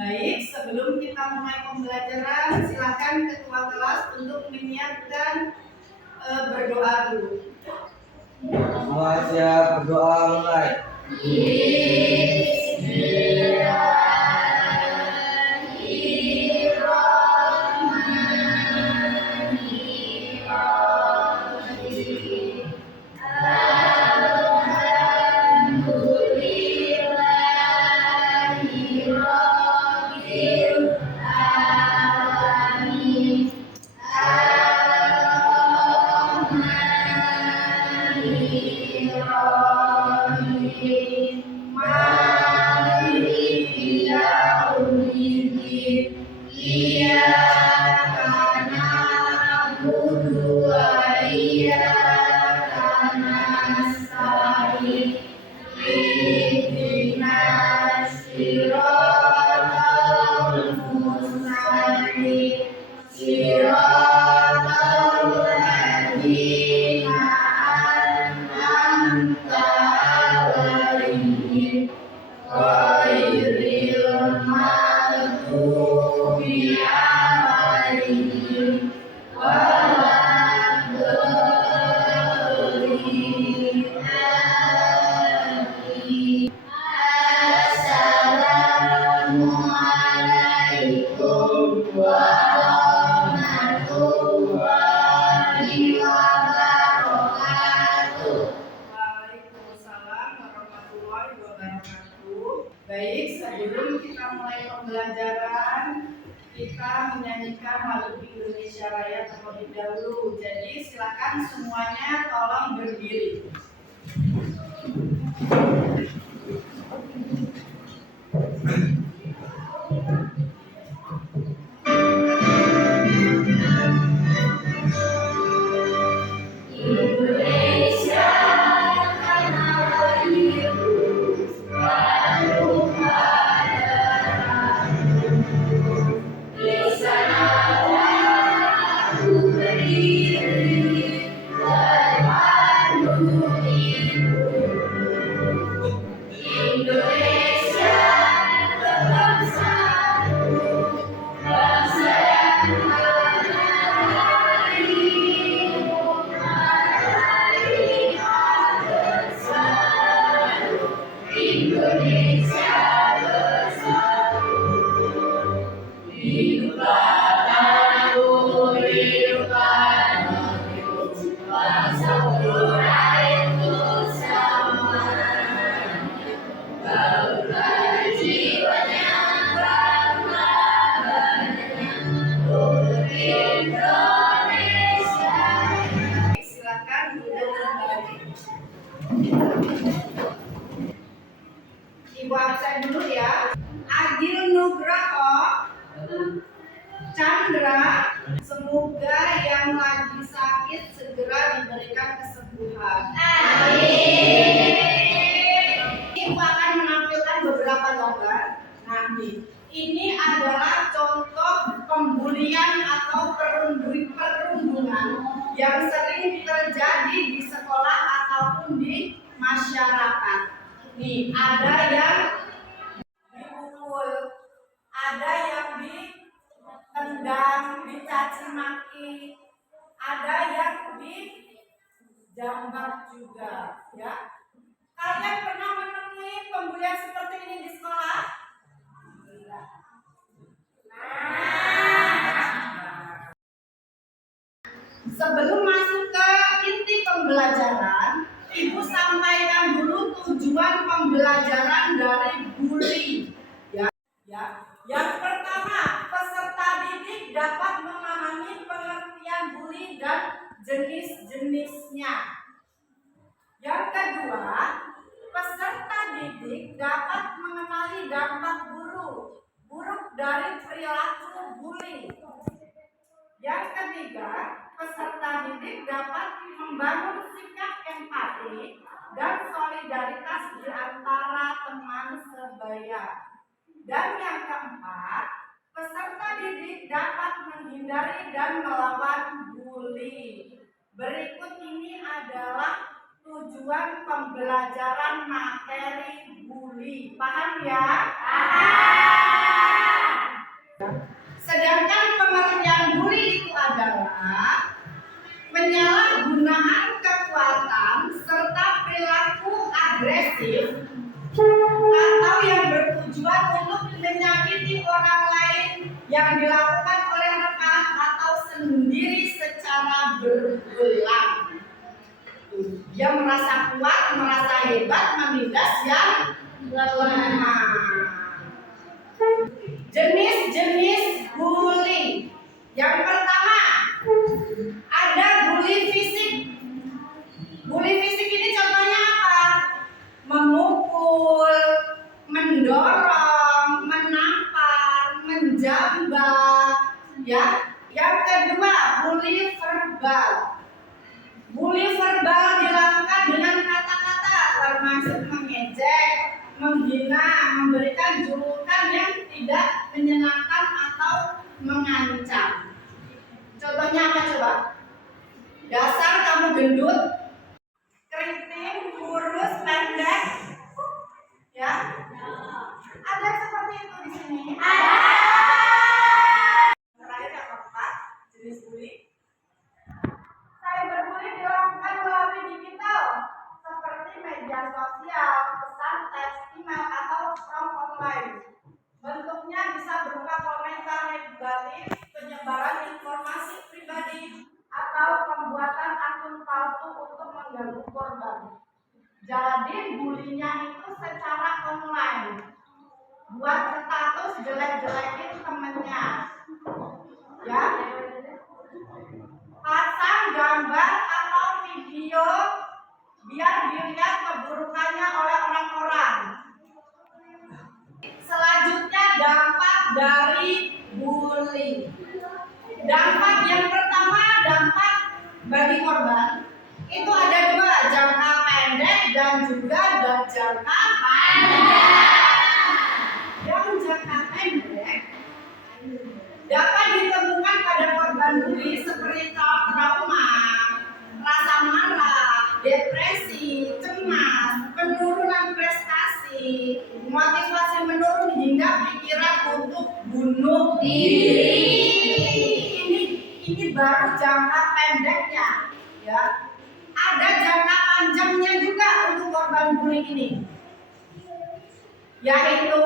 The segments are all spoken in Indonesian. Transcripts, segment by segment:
Baik, sebelum kita mulai pembelajaran, silakan ketua kelas untuk menyiapkan berdoa dulu. Semua siap, berdoa mulai. Baik, sebelum kita mulai pembelajaran, kita menyanyikan lagu Indonesia Raya terlebih dahulu. Jadi silakan semuanya tolong berdiri. Ibu absen dulu ya. Agil Nugroho Chandra, semoga yang lagi sakit segera diberikan kesembuhan. Ibu akan menampilkan beberapa gambar. Nah, ini adalah contoh pembulian atau perundungan yang sering terjadi di sekolah ataupun di masyarakat. Nih, ada yang dipukul, ada yang ditendang, dicaci maki, ada yang dijambak juga, ya. Kalian pernah menemui pembulian seperti ini di sekolah? Sebelum masuk ke inti pembelajaran, Ibu sampaikan dulu tujuan pembelajaran dari bully. Ya. Yang pertama, peserta didik dapat memahami pengertian bully dan jenis-jenisnya. Yang kedua, peserta didik dapat mengenali dampak buruk dari perilaku bully. Yang ketiga, peserta didik dapat membangun sikap empati dan solidaritas di antara teman sebaya. Dan yang keempat, peserta didik dapat menghindari dan melawan bully. Berikut ini adalah tujuan pembelajaran materi bully. Paham ya? Paham. yang dilakukan oleh rekan atau sendiri secara berulang. Dia merasa kuat, merasa hebat, menindas yang lemah. Jenis-jenis bully. Yang pertama, ada bully fisik. Bully fisik ini contohnya apa? Memukul, mendorong, menampar, menjambak, ya. Yang kedua, bully verbal. Bully verbal dilakukan dengan kata-kata termasuk mengejek, menghina, memberikan julukan yang tidak menyenangkan atau mengancam. Contohnya apa coba? Dasar kamu gendut, keriting, kurus, pendek, ya? Ada seperti itu di sini. Ada. Terakhir yang keempat, jenis bully. Cyberbullying dilakukan melalui digital seperti media sosial, pesan teks, email, atau from online. Bentuknya bisa berupa komentar negatif, penyebaran informasi pribadi, atau pembuatan akun palsu untuk mengganggu korban. Jadi bulinya itu secara online. Buat status jelek-jelekin temennya. Ya. Pasang gambar atau video biar dilihat keburukannya oleh orang-orang. Selanjutnya dampak dari bully. Dampak yang pertama, dampak bagi korban itu ada dua, jangka pendek dan juga jangka panjang. Yang jangka pendek dapat ditemukan pada korban bully seperti trauma, rasa marah, depresi, cemas, penurunan prestasi, motivasi menurun hingga pikiran untuk bunuh diri. Ini baru jangka pendeknya, ya. Ada jangka panjangnya juga untuk korban bully ini, yaitu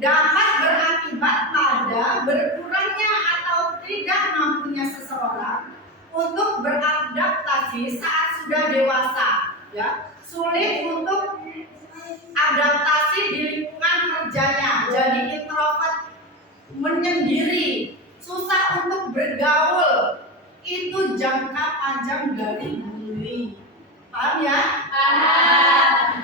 dapat berakibat pada berkurangnya atau tidak mampunya seseorang untuk beradaptasi saat sudah dewasa, ya. Sulit untuk adaptasi di lingkungan kerjanya, jadi introvert, menyendiri, susah untuk bergaul. Itu jangka panjang dari bully. Paham ya? Paham.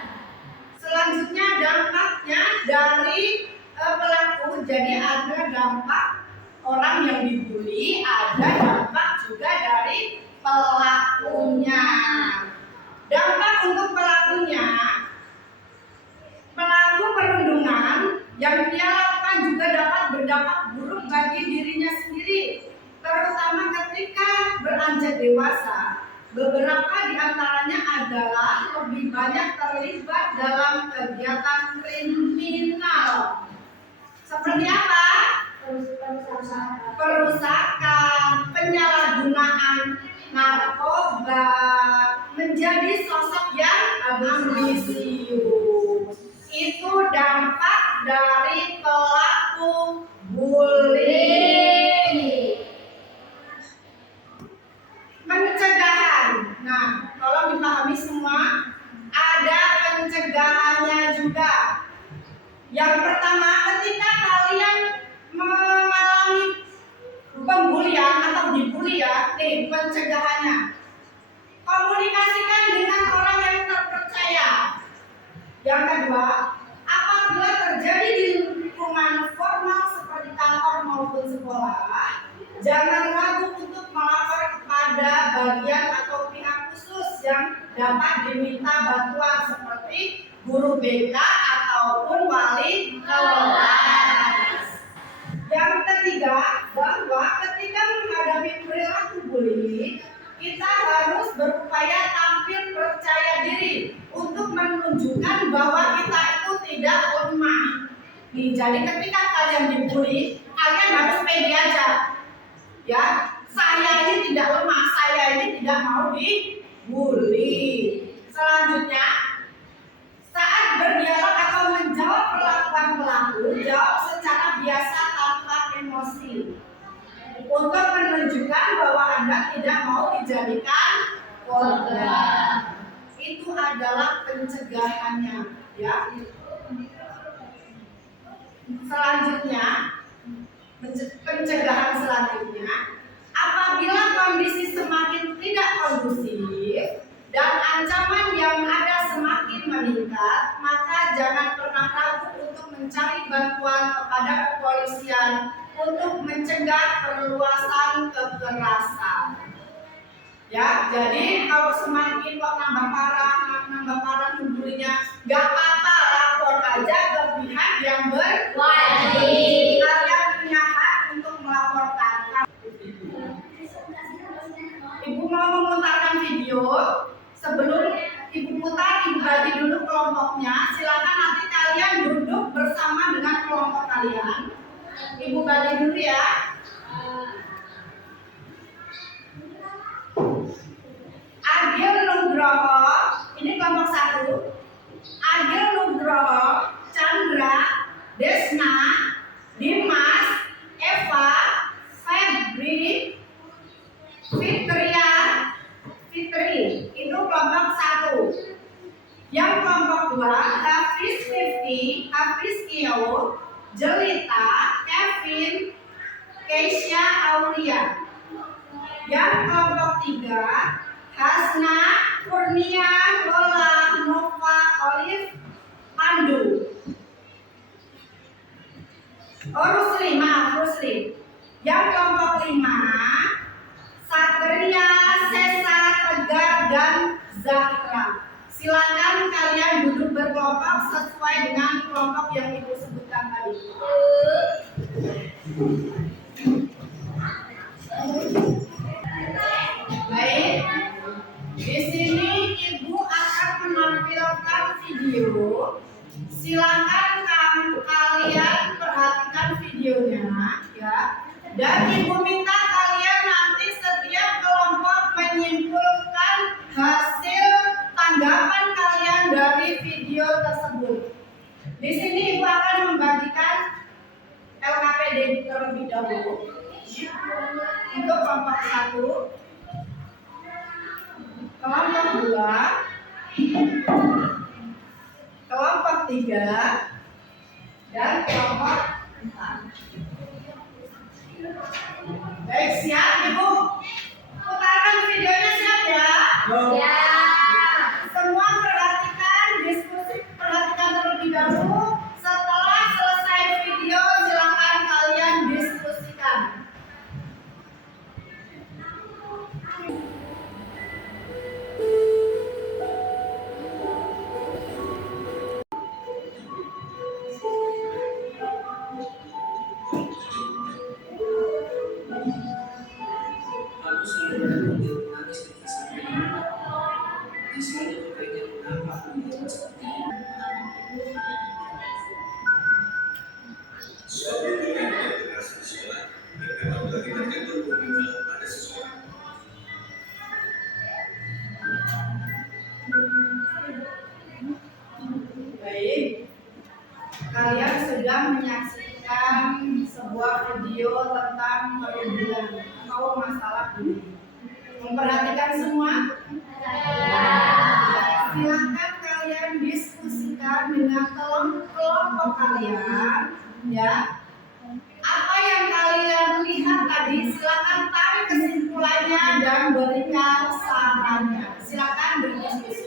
Selanjutnya dampaknya dari pelaku. Jadi ada dampak orang yang dibully, ada dampak juga dari pelakunya. Dampak untuk pelakunya, pelaku perundungan yang dia lakukan juga dapat berdampak buruk bagi dirinya sendiri, terutama ketika beranjak dewasa. Beberapa di antaranya adalah lebih banyak terlibat dalam kegiatan kriminal. Seperti apa? Perusakan, penyalahgunaan narkoba, menjadi sosok yang ambisius. Itu dampak dari pelaku bullying. Pencegahan. Nah, tolong dipahami semua, ada pencegahannya juga. Yang pertama, ketika kalian mengalami pembulian atau dibully, ya, nih pencegahannya. Komunikasikan dengan orang yang terpercaya. Yang kedua, apabila terjadi di lingkungan formal seperti kantor maupun sekolah, jangan ragu untuk melapor kepada bagian atau pihak khusus yang dapat diminta bantuan seperti guru BK ataupun wali kelas. Yang ketiga, bahwa ketika menghadapi perilaku bully, kita harus berupaya tampil percaya diri untuk menunjukkan bahwa kita itu tidak lemah. Nih, jadi ketika kalian dibully, kalian harus pede aja. Ya, saya ini tidak lemah, saya ini tidak mau dibully. Selanjutnya, saat berdialog atau menjawab perlakuan pelaku, jawab secara biasa tanpa emosi. tidak mau dijadikan korban. Itu adalah pencegahannya, ya. Selanjutnya, pencegahan selanjutnya, apabila kondisi semakin tidak kondusif dan ancaman yang ada semakin meningkat, maka jangan pernah ragu untuk mencari bantuan kepada kepolisian untuk mencegah perluasan kekerasan. Ya, jadi kalau semakin kok nambah parah dulunya, nggak apa-apa, lapor aja ke pihak yang berwajib. Kalian punya hak untuk melaporkan. Ibu mau memutarkan video. Sebelum ibu putar, ibu bagi dulu kelompoknya. Silakan nanti kalian duduk bersama dengan kelompok kalian. Ibu bagi dulu ya. Agil Nugroho, ini kelompok 1. Agil Nugroho, Chandra, Desna, Dimas, Eva, Febri, Fitri, itu kelompok 1. Yang kelompok 2, Hafiz Fifty, Hafiz Kio, Jelita, Kevin, Keisha Aulia. Yang kelompok 3, Hasna, Kurnia, Lola, Nova, Olive, Pandu. Rusli. Yang kelompok 5, Satria, Sesa, Tegar, dan Zahra. Silakan kalian duduk berkelompok sesuai dengan kelompok yang ibu sebutkan tadi. Baik, di sini ibu akan menampilkan video. Silakan kalian perhatikan videonya, ya. Dan ibu minta kalian nanti setiap kelompok menyimpulkan hasil tanggapan kalian dari video tersebut. Di sini ibu akan membagikan LKPD terlebih dahulu. Untuk kelompok 1, kelompok 2, kelompok 3, dan kelompok 4. Baik, siap ibu? Putarkan videonya, siap ya? Siap. Semua perhatikan diskusi, perhatikan terlebih dahulu. Setelah selesai video, silakan kalian diskusikan. Baik, kalian sudah menyaksikan sebuah video tentang perhubungan atau masalah ini. Memperhatikan semua? Silakan kalian diskusikan dengan kelompok kalian, ya. Apa yang kalian lihat tadi, silakan tarik kesimpulannya dan berikan sarannya. Silakan berdiskusi.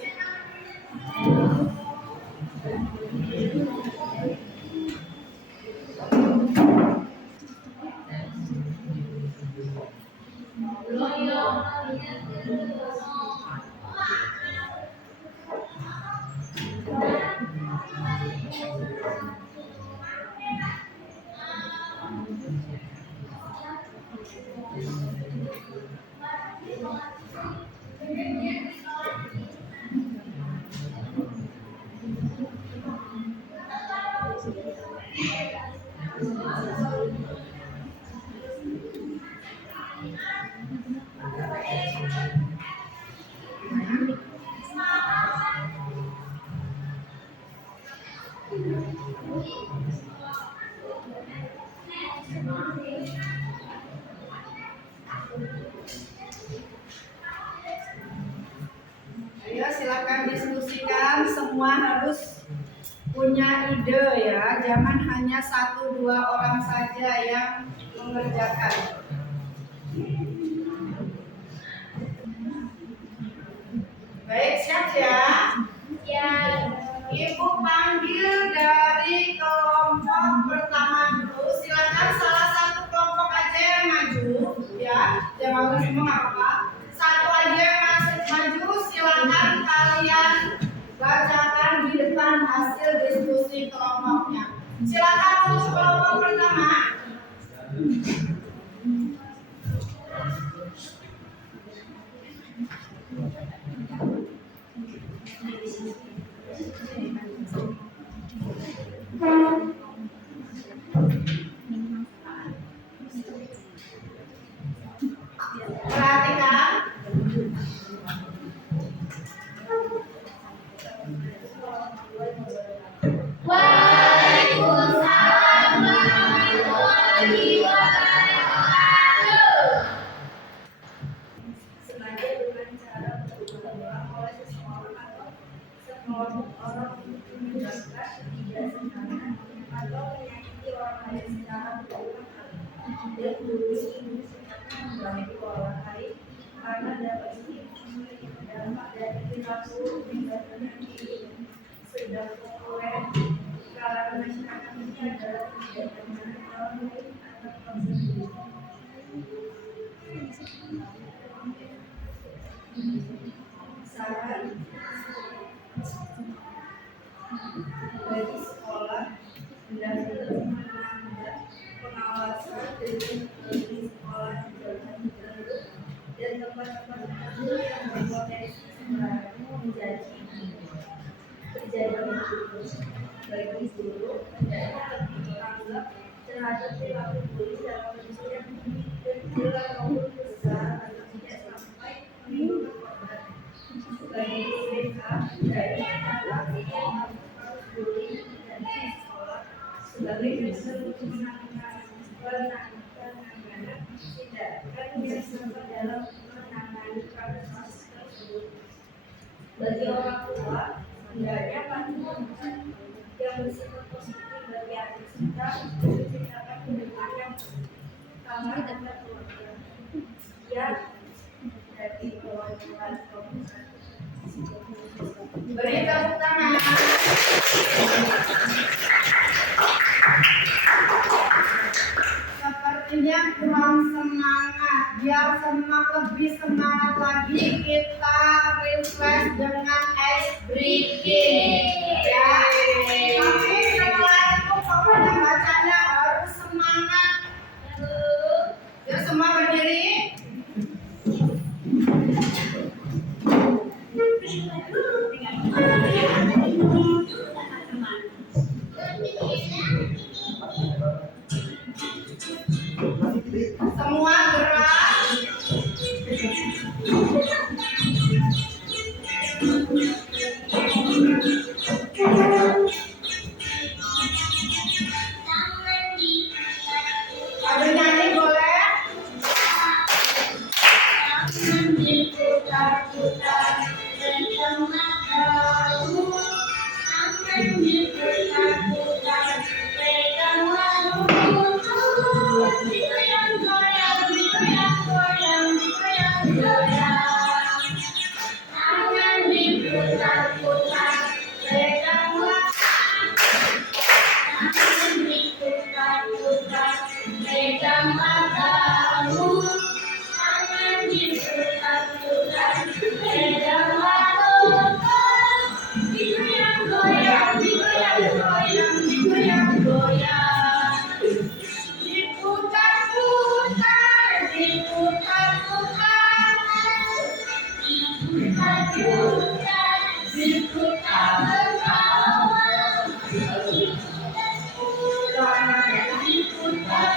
ide ya, jangan hanya 1-2 orang saja yang mengerjakan. Baik, siap ya? Ya. Ibu panggil dari kelompok pertama dulu. Silakan salah satu kelompok aja yang maju, ya. Jangan semua nggak apa-apa. Satu aja yang maju, silakan kalian bacakan di depan hasil diskusi kelompoknya. Silakan untuk kelompok pertama. Perhatikan. Waalaikumsalam warahmatullahi wabarakatuh. Sengaja dengan cara berdoa oleh seseorang atau sekelompok orang untuk menyebabkan ketidaksenangan atau menyakiti orang lain secara berulang kali. Dan dulu ini sifatnya mengganggu orang lain karena dapat memiliki dampak dari perilaku tindakan yang sedang populer di kalangan masyarakat ini adalah ketidaknyamanan orang lain atau konsumsi. Saran bagi sekolah hendaknya menambah pengawasan dengan di sekolah dan tempat-tempat tertentu yang berpotensi sebenarnya menjadi kejadian itu. Bagi guru hendaknya lebih menganggap terhadap perilaku guru dalam bentuk yang kecil maupun besar agar tidak sampai menimbulkan korban. Bagi mereka dari anak bullying dan di sekolah sebagai dasar untuk menangani tindakan yang sama dalam menangani kasus tersebut. Bagi orang tua, hendaknya panduan yang bersifat positif bagi anak serta menciptakan kehidupan yang sama dengan keluarga. Ya, dari perwakilan komunitas. Beri tepuk tangan. Sepertinya kurang semangat. Biar lebih semangat lagi, kita refresh dengan ice breaking. Ya. Tapi setelah itu pokoknya bacanya harus semangat. Ya, semua berdiri. Semua gerak. Ada nyanyi boleh? Diputar-putar berteman baru, tangan diputar-putar pegang lalu, digoyang-goyang, digoyang-goyang, digoyang-goyang. Tangan diputar-putar pegang lalu, tangan diputar-putar pegang lalu. Tangan diputar-putar pegang lalu, digoyang-goyang, digoyang-goyang, digoyang-goyang. Diputar-putar, diputar-putar, diputar-putar, diputar bersama, diputar-putar,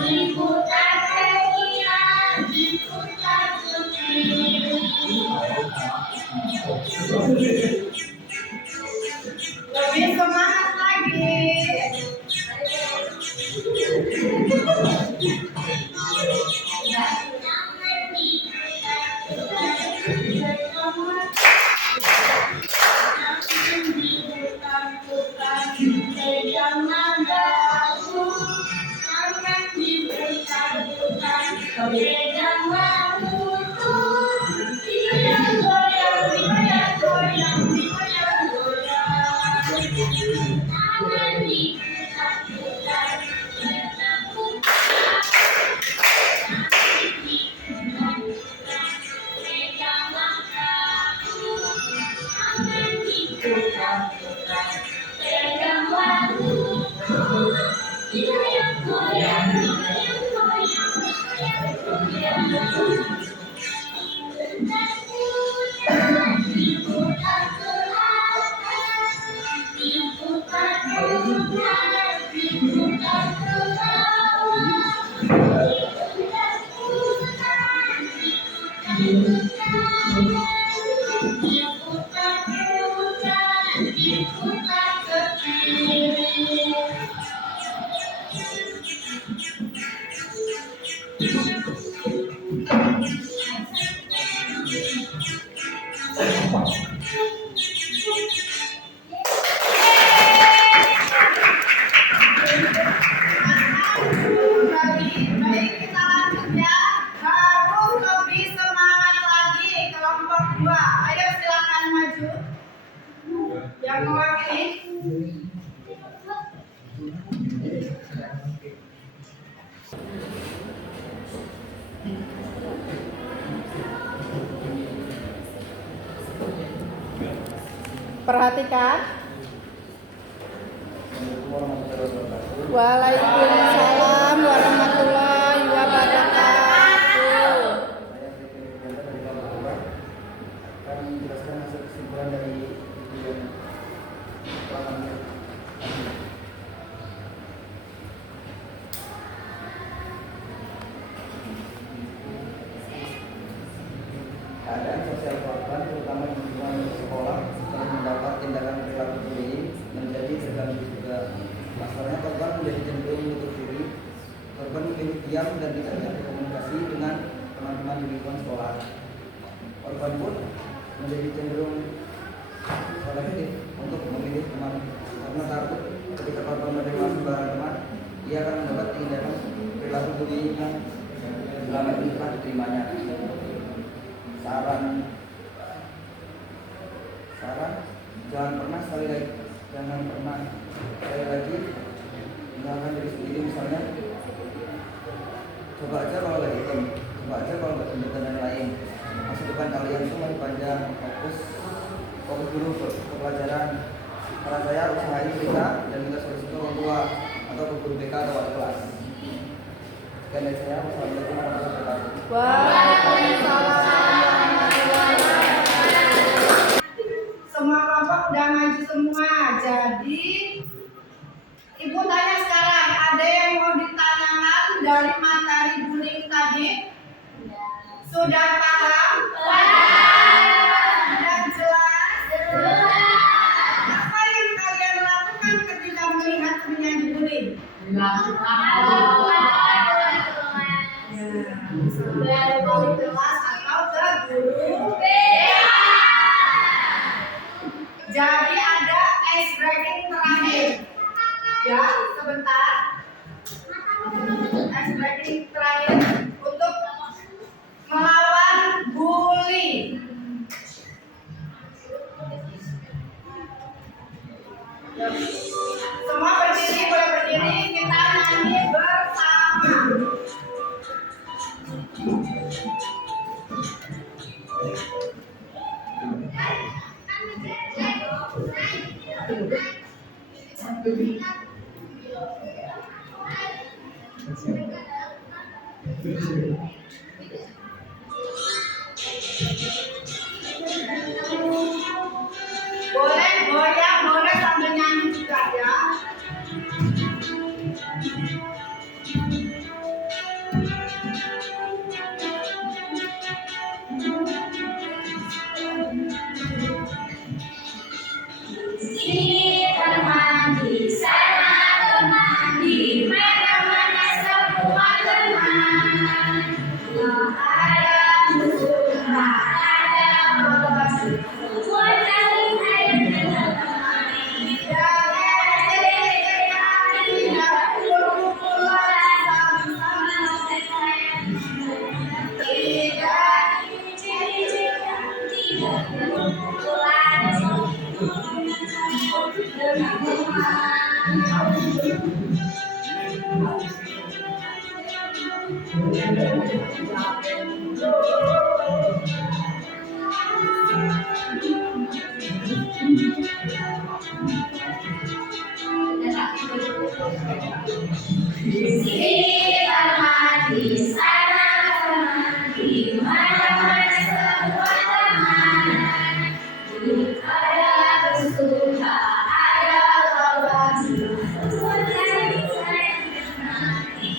diputar sekian, diputar sekiri. Lebih semangat lagi. Tangan diputar-putar, pegang lutut, digoyang-goyang, digoyang-goyang, digoyang-goyang. Tangan diputar-putar, berputar. Tangan diputar-putar, peganglah perahu. Tangan diputar-putar, peganglah lutut. Digoyang-goyang, digoyang-goyang, digoyang-goyang. Diputar-putar, diputar ke atas, diputar-putar, diputar ke bawah. Diputar-putar, diputar-putar, diputar-putar, diputar ke kiri. Baik, kita lanjut ya. Harus lebih semangat lagi kelompok 2. Ayo silakan maju. Yang mewakili. Perhatikan. Waalaikumsalam warahmatullahi wabarakatuh. Akan menjelaskan hasil kesimpulan dari ujian pelajaran. Keadaan sosial korban terutama di lingkungan sekolah yang mendapat tindakan perilaku bullying menjadi terganggu juga. Masalahnya korban menjadi cenderung menutup diri, korban memilih diam dan tidak berkomunikasi dengan teman-teman di lingkungan sekolah. Korban pun menjadi cenderung selektif untuk memilih teman karena takut ketika korban menerima sembarangan teman, ia akan mendapat tindakan perilaku bullying yang selama ini telah diterimanya. Saran jangan pernah sekali lagi tinggalkan diri sendiri. Misalnya coba aja kalau nggak hitam, coba aja kalau nggak jembatan dan lain. Masa depan kalian itu masih panjang, fokus dulu ke pelajaran. Kalau saya usahain cerita dan minta solusi ke orang tua atau ke guru BK atau wali kelas. Sekian dari saya. Wassalamualaikum warahmatullahi wabarakatuh. Waalaikumsalam. Semua kelompok udah maju semua. Jadi Ibu tanya sekarang, ada yang mau ditanyakan dari materi bullying tadi? Sudah paham? Sudah jelas? Apa yang kalian lakukan ketika melihat temannya dibully? Sudah di kelas atau ke guru? Jadi ada ice breaking terakhir. Ya, sebentar. Ice breaking terakhir untuk melawan bully. Semua berdiri, boleh berdiri, kita nyanyi bersama. Boleh goyang, boleh sambil nyanyi juga ya. Sini teman, di sana teman, di mana-mana semua teman. Kita mati sana kemari, mana-mana semua teman. Ada bersuka, ada kawan, semua jadi mati.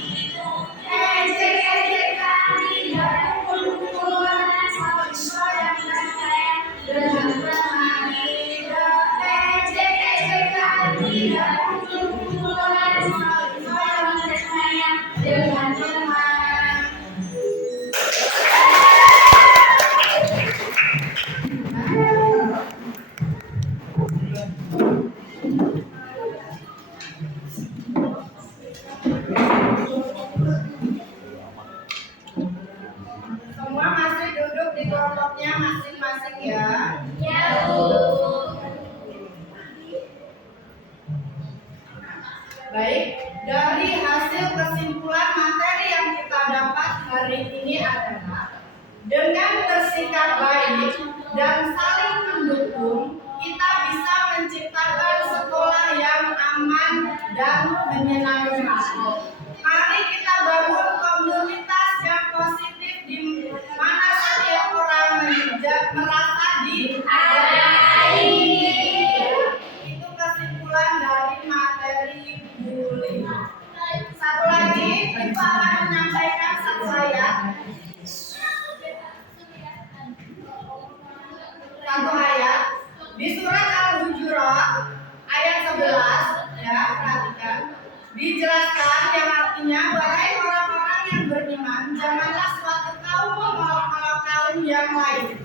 Ejek-ejek kami dan kumpulan saudara saya dengan teman kita. Ejek-ejek kami dan kumpulan saudara saya dengan teman. Semua masih duduk di kelompoknya masing-masing ya. Ya, Bu. Baik, dari hasil kesimpulan materi yang kita dapat hari ini adalah dengan bersikap baik dan saling mendukung, kita bisa menciptakan sekolah yang aman dan menyenangkan. Mari kita bangun komunitas yang positif di mana setiap orang merasa dihargai. Itu kesimpulan dari materi bullying. Satu lagi, Ibu akan menyampaikan satu ayat. Satu ayat di surat Al-Hujurat ayat 11 ya, perhatikan. Dijelaskan yang artinya, wahai orang-orang yang beriman, janganlah suatu kaum mengolok-olok kaum yang lain,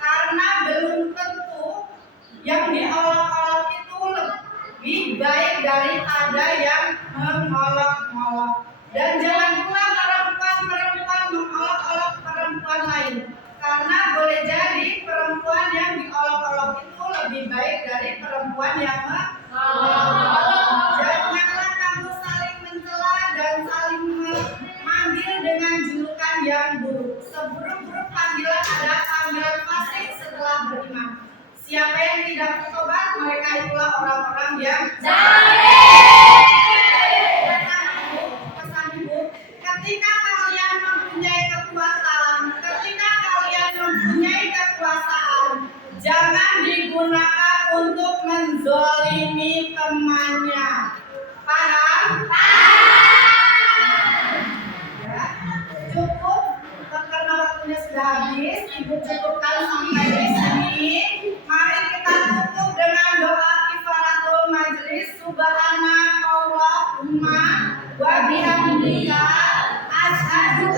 karena belum tentu yang diolok-olok itu lebih baik daripada yang mengolok-olok. Dan jangan pula perempuan-perempuan mengolok-olok perempuan lain, karena boleh jadi perempuan yang diolok-olok itu lebih baik dari perempuan yang mengolok-olok. Janganlah kamu saling mencela dan saling memanggil dengan julukan yang buruk. Seburuk-buruk panggilan ada panggilan fasik setelah beriman. Siapa yang tidak bertobat, mereka itulah orang-orang yang pesan Ibu, ketika kalian mempunyai kekuasaan, jangan digunakan untuk menzolimi temannya. Paham? Ya, cukup karena waktunya sudah habis. Ibu cukupkan sampai di sini. Mari kita tutup dengan doa kifaratul majlis. Subhanakallahumma wa bihamdika asyhadu